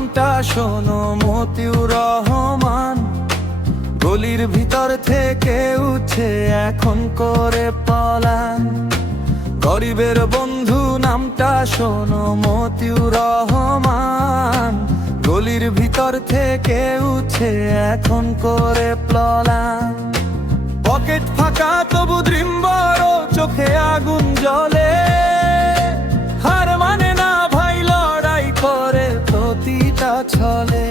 নামটা শোনো, মতিউর রহমান। গলির ভিতর থেকে উঠে এখন করে পলান। গরিবের বন্ধু নামটা শোনো, মতিউর রহমান। গলির ভিতর থেকে উঠে এখন করে পলান। পকেট ফাঁকা তবু ড্রিম বড়, চোখে আগুন জ্বলে। হার মানে না ভাই, লড়াই করে প্রতিটা ছলে।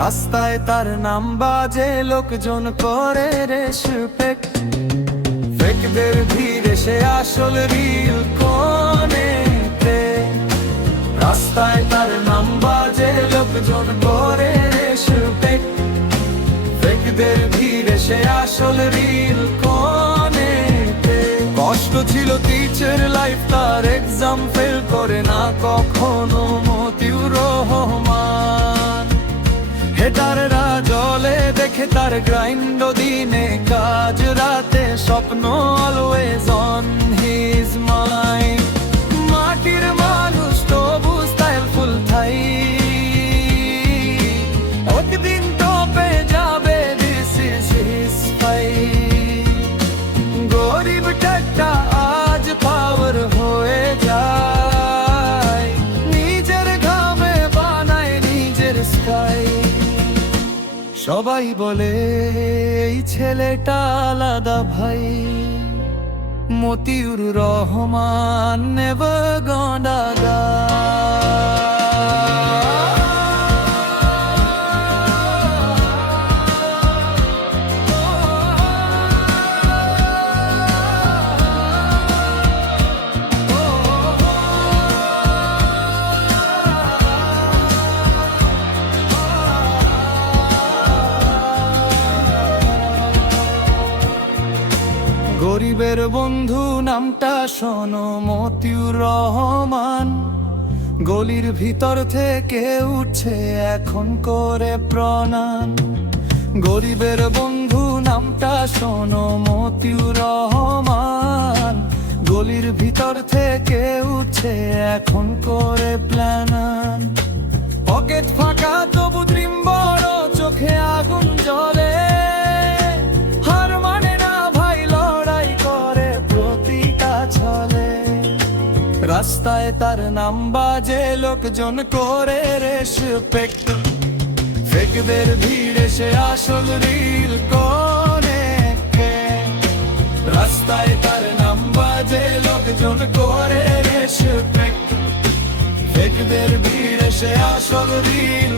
রাস্তায় তার নাম বাজে, লোকজন করে রেসপেক্ট। ফেকদের ভিড়ে সে আসল রিল কোনেতে। রাস্তায় তার নাম বাজে, লোকজন করে রেসপেক্ট। ফেকদের ভিড়ে সে আসল রিল কোনেতে। কষ্ট ছিল টিচার লাইফ তার, এক্সাম ফেল করে না কখনো মতিউর রহমান। হেটাররা জলে দেখে তার গ্রাইন্ড, দিনে কাজ রাতে স্বপ্ন, অলওয়েজ অন হিজ মাইন্ড। মাটির মানুষ তবু স্টাইলফুল থাই, একদিন টপে যাবে, দিস ইজ হিজ ফাইট। গরিব টাকা আজ পাওয়ার হয়ে যায়, নিজের ঘামে বানায় নিজের স্কাই। সবাই বলে এই ছেলেটা আলাদা ভাই, মতিউর রহমান নেভার গনা গরিবের বন্ধু নামটা শোনো, মতিউর রহমান। গলির ভিতর থেকে উঠছে এখন করে প্রণাম। গরিবের বন্ধু নামটা শোনো, মতিউর রহমান। গলির ভিতর থেকে উঠছে এখন করে প্ল্যান। পকেট ফাঁকা তবু ড্রিম বড়, চোখে আগুন জ্বলে। রাস্তায় তার নাম বাজে, লোকজন করে রেসপেক্ট। ফেকদের ভিড়ে সে আসল রিল কোনেতে। রাস্তায় তার নাম বাজে, লোকজন করে রেসপেক্ট। ফেকদের ভিড়ে সে আসল রিল।